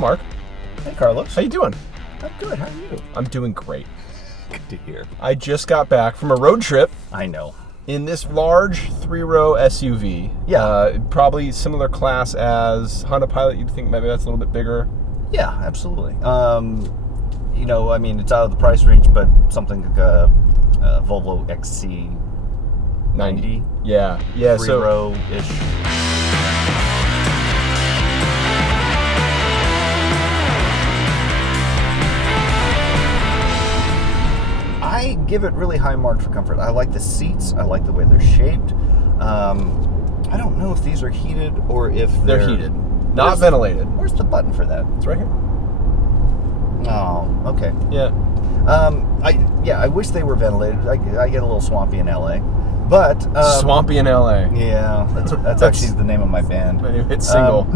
Mark. Hey, Carlos. How you doing? I'm good. How are you? I'm doing great. Good to hear. I just got back from a road trip I know. in this large 3-row SUV. Yeah. Probably similar class as Honda Pilot. You'd think maybe that's a little bit bigger. Yeah, absolutely. It's out of the price range, but something like a Volvo XC90. Yeah. 3-row-ish. I give it really high marks for comfort. I like the seats. I like the way they're shaped. I don't know if these are heated or if They're heated. Not ventilated. Where's the button for that? It's right here. Oh, okay. Yeah. I wish they were ventilated. I get a little swampy in LA, but Swampy in LA. Yeah, that's actually the name of my band. My new hit single.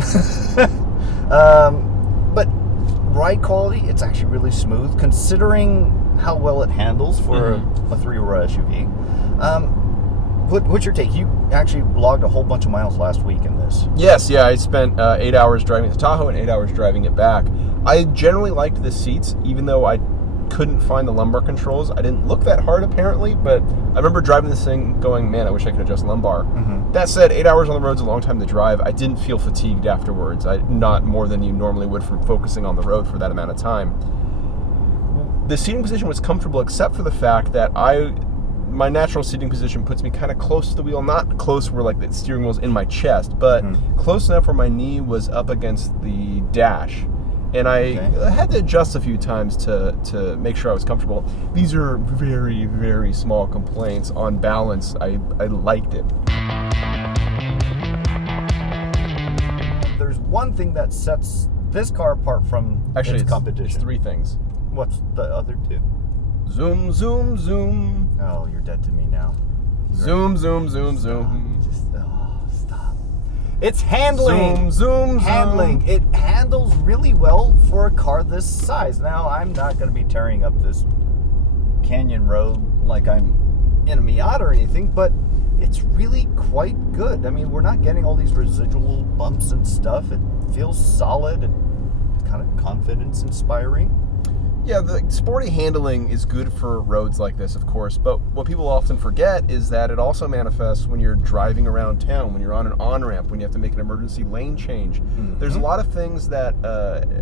But ride quality, it's actually really smooth considering how well it handles for a 3-row SUV. What's your take? You actually logged a whole bunch of miles last week in this. Yes, yeah. I spent 8 hours driving to Tahoe and 8 hours driving it back. I generally liked the seats, even though I couldn't find the lumbar controls. I didn't look that hard, apparently, but I remember driving this thing going, man, I wish I could adjust lumbar. That said, 8 hours on the road is a long time to drive. I didn't feel fatigued afterwards. Not more than you normally would from focusing on the road for that amount of time. The seating position was comfortable, except for the fact that my natural seating position puts me kind of close to the wheel, not close where like the steering wheel's in my chest, but close enough where my knee was up against the dash. And I had to adjust a few times to make sure I was comfortable. These are very, very small complaints. On balance, I liked it. There's one thing that sets this car apart from its competition. It's 3 things. What's the other 2? Zoom, zoom, zoom. Oh, you're dead to me now. Zoom, zoom, zoom, zoom. Stop. It's handling. Zoom, zoom, handling. zoom. It handles really well for a car this size. Now, I'm not going to be tearing up this canyon road like I'm in a Miata or anything, but it's really quite good. I mean, we're not getting all these residual bumps and stuff. It feels solid and kind of confidence-inspiring. Yeah, the sporty handling is good for roads like this, of course, but what people often forget is that it also manifests when you're driving around town, when you're on an on-ramp, when you have to make an emergency lane change. There's a lot of things that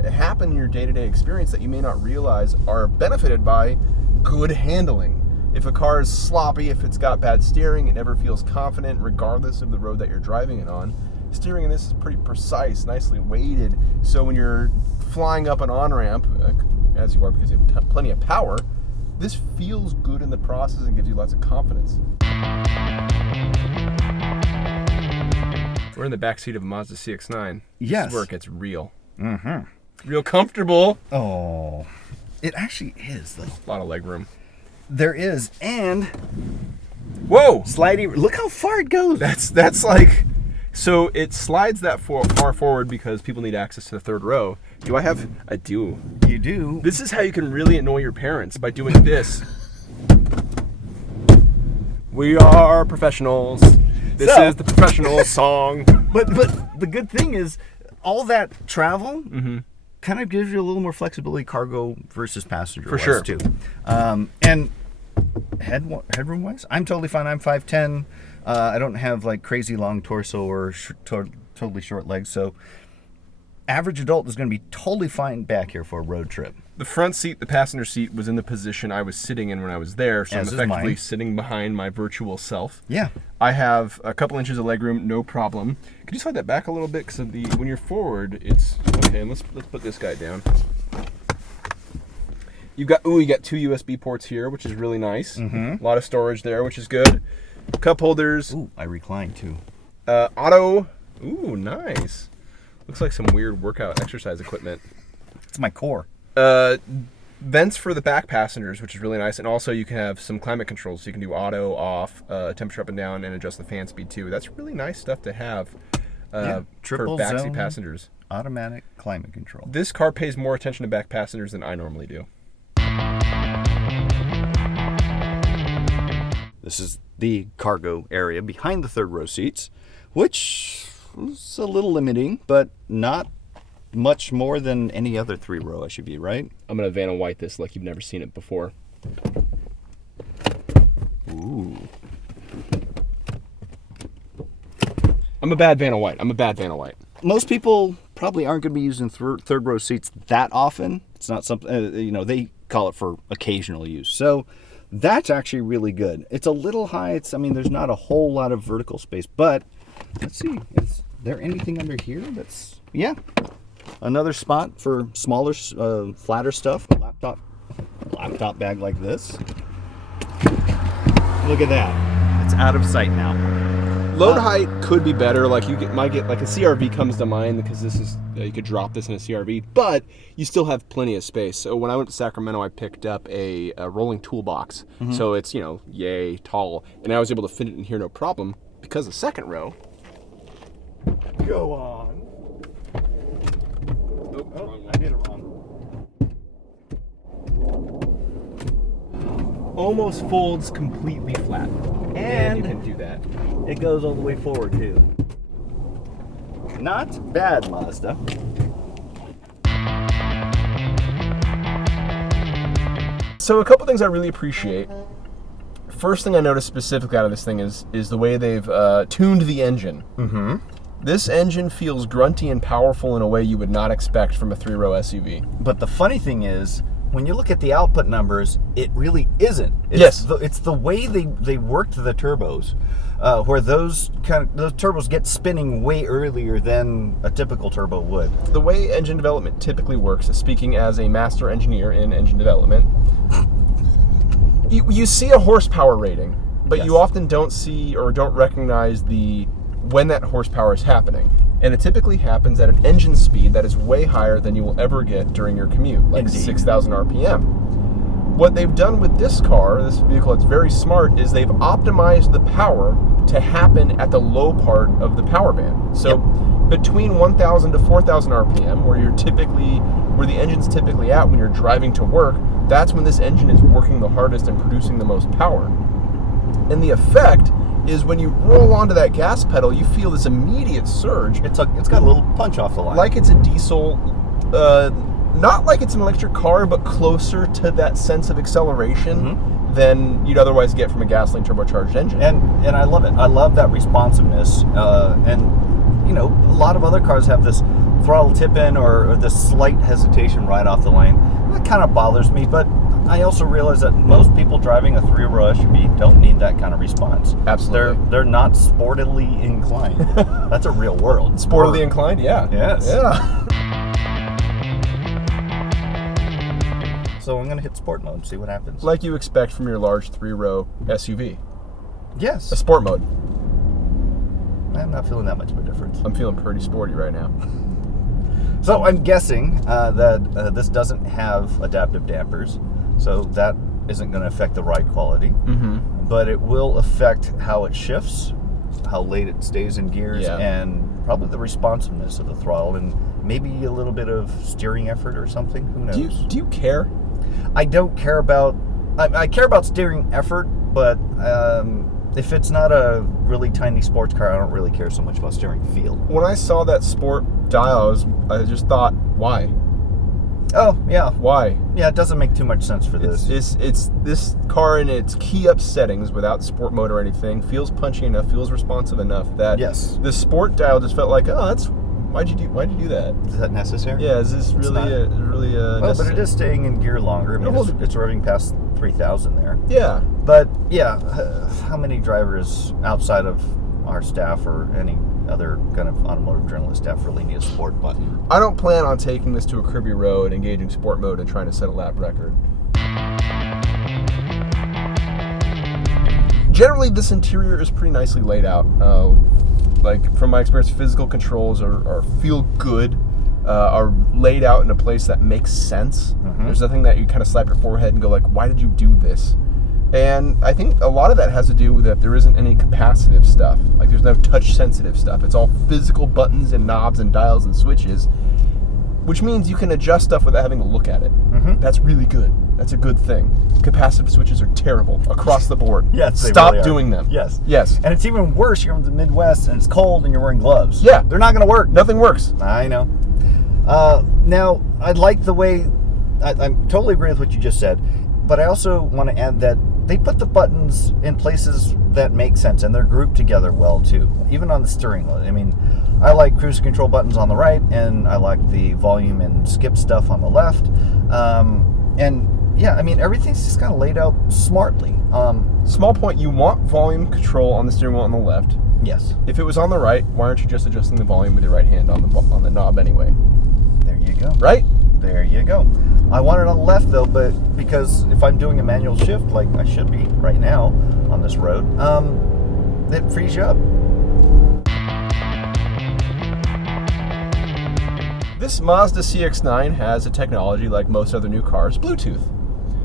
happen in your day-to-day experience that you may not realize are benefited by good handling. If a car is sloppy, if it's got bad steering, it never feels confident regardless of the road that you're driving it on. Steering in this is pretty precise, nicely weighted, so when you're flying up an on-ramp, as you are because you have plenty of power, this feels good in the process and gives you lots of confidence. We're in the back seat of a Mazda CX-9. Yes. This is where it gets real. Real comfortable. Oh, it actually is, though. A lot of legroom. There is, and whoa, slidey. Look how far it goes. That's like, so it slides that far forward because people need access to the 3rd row. I do. You do. This is how you can really annoy your parents, by doing this. We are professionals. This is the professional song. But the good thing is, all that travel kind of gives you a little more flexibility, cargo versus passenger. For sure. Too. And headroom wise, I'm totally fine. I'm 5'10". I don't have like crazy long torso or totally short legs, so average adult is going to be totally fine back here for a road trip. The front seat, the passenger seat, was in the position I was sitting in when I was there, so I'm effectively sitting behind my virtual self. Yeah. I have a couple inches of legroom, no problem. Could you slide that back a little bit? Because when you're forward, it's okay. And let's put this guy down. You got 2 USB ports here, which is really nice. A lot of storage there, which is good. Cup holders. Ooh, I recline too. Auto. Ooh, nice. Looks like some weird workout exercise equipment. It's my core. Vents for the back passengers, which is really nice. And also you can have some climate controls. So you can do auto, off, temperature up and down, and adjust the fan speed too. That's really nice stuff to have for backseat passengers. Automatic climate control. This car pays more attention to back passengers than I normally do. This is the cargo area behind the 3rd row seats, which is a little limiting, but not much more than any other 3-row SUV, right? I'm going to Vanna White this like you've never seen it before. Ooh. I'm a bad Vanna White. Most people probably aren't going to be using third row seats that often. It's not something, they call it for occasional use. So that's actually really good. It's a little high. There's not a whole lot of vertical space, but let's see. Is there anything under here that's, yeah. Another spot for smaller, flatter stuff. A laptop bag like this. Look at that. It's out of sight now. Load height could be better. Like might get like a CRV comes to mind because this is you could drop this in a CRV, but you still have plenty of space. So when I went to Sacramento, I picked up a rolling toolbox. Mm-hmm. So it's yay tall, and I was able to fit it in here no problem because the second row. Go on. Oh, I did it wrong. Almost folds completely flat. And you can do that. It goes all the way forward too. Not bad, Mazda. So a couple things I really appreciate. First thing I noticed specifically out of this thing is the way they've tuned the engine. Mm-hmm. This engine feels grunty and powerful in a way you would not expect from a 3-row SUV. But the funny thing is, when you look at the output numbers, it really isn't. Yes. It's the way they worked the turbos, where those turbos get spinning way earlier than a typical turbo would. The way engine development typically works, speaking as a master engineer in engine development, you see a horsepower rating, but yes. You often don't see or don't recognize when that horsepower is happening. And it typically happens at an engine speed that is way higher than you will ever get during your commute, like 6,000 RPM. What they've done with this vehicle, it's very smart, is they've optimized the power to happen at the low part of the power band. So between 1,000 to 4,000 RPM, where the engine's typically at when you're driving to work, that's when this engine is working the hardest and producing the most power. And the effect is when you roll onto that gas pedal, you feel this immediate surge. It's got a little punch off the line. Like it's a diesel, not like it's an electric car, but closer to that sense of acceleration than you'd otherwise get from a gasoline turbocharged engine. And I love it. I love that responsiveness. And a lot of other cars have this throttle tip-in or this slight hesitation right off the line. That kind of bothers me, but I also realize that most people driving a 3-row SUV don't need that kind of response. Absolutely. They're not sportily inclined. That's a real world. Sportily inclined? Yeah. Yes. Yeah. So I'm going to hit sport mode and see what happens. Like you expect from your large 3-row SUV. Yes. A sport mode. I'm not feeling that much of a difference. I'm feeling pretty sporty right now. So I'm guessing that this doesn't have adaptive dampers, so that isn't going to affect the ride quality. Mm-hmm. But it will affect how it shifts, how late it stays in gears, and probably the responsiveness of the throttle, and maybe a little bit of steering effort or something. Who knows? Do you care? I don't care about... I care about steering effort, but if it's not a really tiny sports car, I don't really care so much about steering feel. When I saw that sport dial, I just thought, why? Oh, yeah. Why? Yeah, it doesn't make too much sense for this. It's this car in its key-up settings without sport mode or anything feels punchy enough, feels responsive enough that the sport dial just felt like, oh, why'd you do that? Is that necessary? Yeah, is this really well, but it is staying in gear longer. I mean, it's revving past 3,000 there. Yeah. But yeah, how many drivers outside of our staff or any other kind of automotive journalist staff really need a sport button? I don't plan on taking this to a cribby road, engaging sport mode, and trying to set a lap record. Generally, this interior is pretty nicely laid out. Like from my experience, physical controls feel good, are laid out in a place that makes sense. Mm-hmm. There's nothing that you kind of slap your forehead and go like, why did you do this? And I think a lot of that has to do with that there isn't any capacitive stuff. Like there's no touch sensitive stuff. It's all physical buttons and knobs and dials and switches, which means you can adjust stuff without having to look at it. Mm-hmm. That's really good. That's a good thing. Capacitive switches are terrible across the board. Yes, Stop really doing them. Yes. Yes. And it's even worse. You're in the Midwest and it's cold and you're wearing gloves. Yeah. They're not going to work. Nothing works. I know. Now, I like the way, I totally agree with what you just said, but I also want to add that they put the buttons in places that make sense, and they're grouped together well, too. Even on the steering wheel. I mean, I like cruise control buttons on the right, and I like the volume and skip stuff on the left. And yeah, I mean, everything's just kind of laid out smartly. Small point, you want volume control on the steering wheel on the left. Yes. If it was on the right, why aren't you just adjusting the volume with your right hand on the knob anyway? There you go. Right? There you go. I want it on the left though, but because if I'm doing a manual shift like I should be right now on this road, it frees you up. This Mazda CX-9 has a technology like most other new cars, Bluetooth.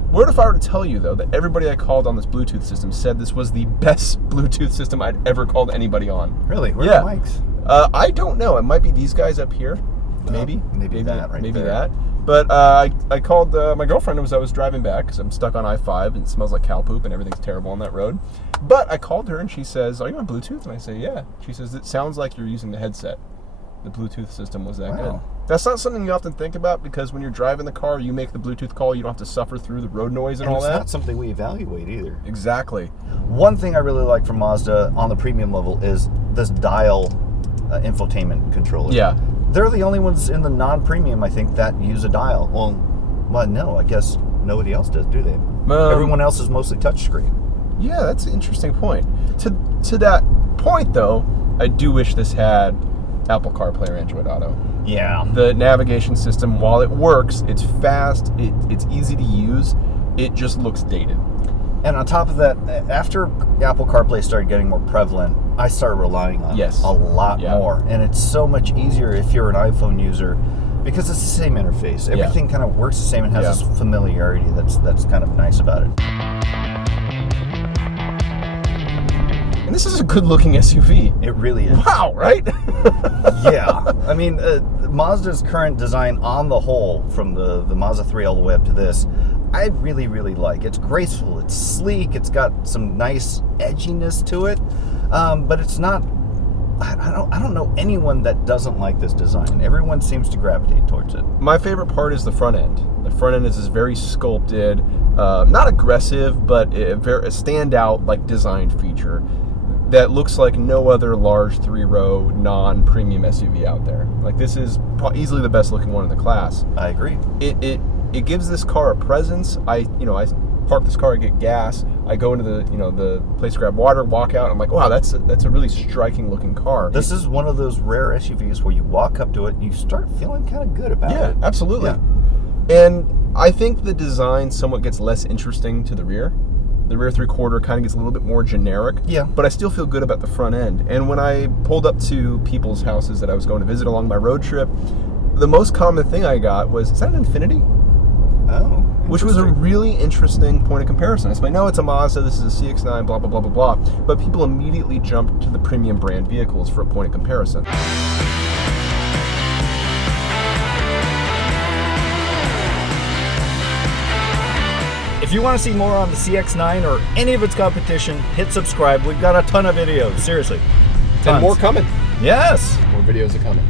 What if I were to tell you, though, that everybody I called on this Bluetooth system said this was the best Bluetooth system I'd ever called anybody on? Really? Where are the mics? I don't know. It might be these guys up here. Maybe that right maybe there. that. But I called my girlfriend as I was driving back because I'm stuck on I-5 and it smells like cow poop and everything's terrible on that road. But I called her and she says, "Are you on Bluetooth?" And I say, "Yeah." She says, "It sounds like you're using the headset." The Bluetooth system was that good. That's not something you often think about because when you're driving the car, you make the Bluetooth call, you don't have to suffer through the road noise and all that. It's not something we evaluate either. Exactly. One thing I really like from Mazda on the premium level is this dial infotainment controller. Yeah. They're the only ones in the non-premium, I think, that use a dial. Well, no, I guess nobody else does, do they? Everyone else is mostly touchscreen. Yeah, that's an interesting point. To that point, though, I do wish this had Apple CarPlay or Android Auto. Yeah. The navigation system, while it works, it's fast, it's easy to use, it just looks dated. And on top of that, after Apple CarPlay started getting more prevalent, I started relying on it a lot more. And it's so much easier if you're an iPhone user because it's the same interface. Everything kind of works the same and has this familiarity that's kind of nice about it. And this is a good-looking SUV. It really is. Wow, right? Yeah. I mean, Mazda's current design on the whole, from the Mazda 3 all the way up to this, I really, really like. It's graceful, it's sleek, it's got some nice edginess to it, but it's not, I don't know anyone that doesn't like this design. Everyone seems to gravitate towards it. My favorite part is the front end. The front end is this very sculpted, not aggressive, but a standout like design feature that looks like no other large 3-row non-premium SUV out there. Like this is easily the best looking one in the class. I agree. It gives this car a presence. I park this car, I get gas, I go into the place to grab water, walk out, I'm like, wow, that's a really striking looking car. This is one of those rare SUVs where you walk up to it and you start feeling kind of good about it. Yeah, absolutely. Yeah. And I think the design somewhat gets less interesting to the rear. The rear 3/4 kind of gets a little bit more generic. Yeah. But I still feel good about the front end. And when I pulled up to people's houses that I was going to visit along my road trip, the most common thing I got was, "Is that an Infiniti?" Oh. Which was a really interesting point of comparison. I was like, no, it's a Mazda, this is a CX-9, blah, blah, blah, blah, blah. But people immediately jumped to the premium brand vehicles for a point of comparison. If you want to see more on the CX-9 or any of its competition, hit subscribe. We've got a ton of videos, seriously. Tons. And more coming. Yes. More videos are coming.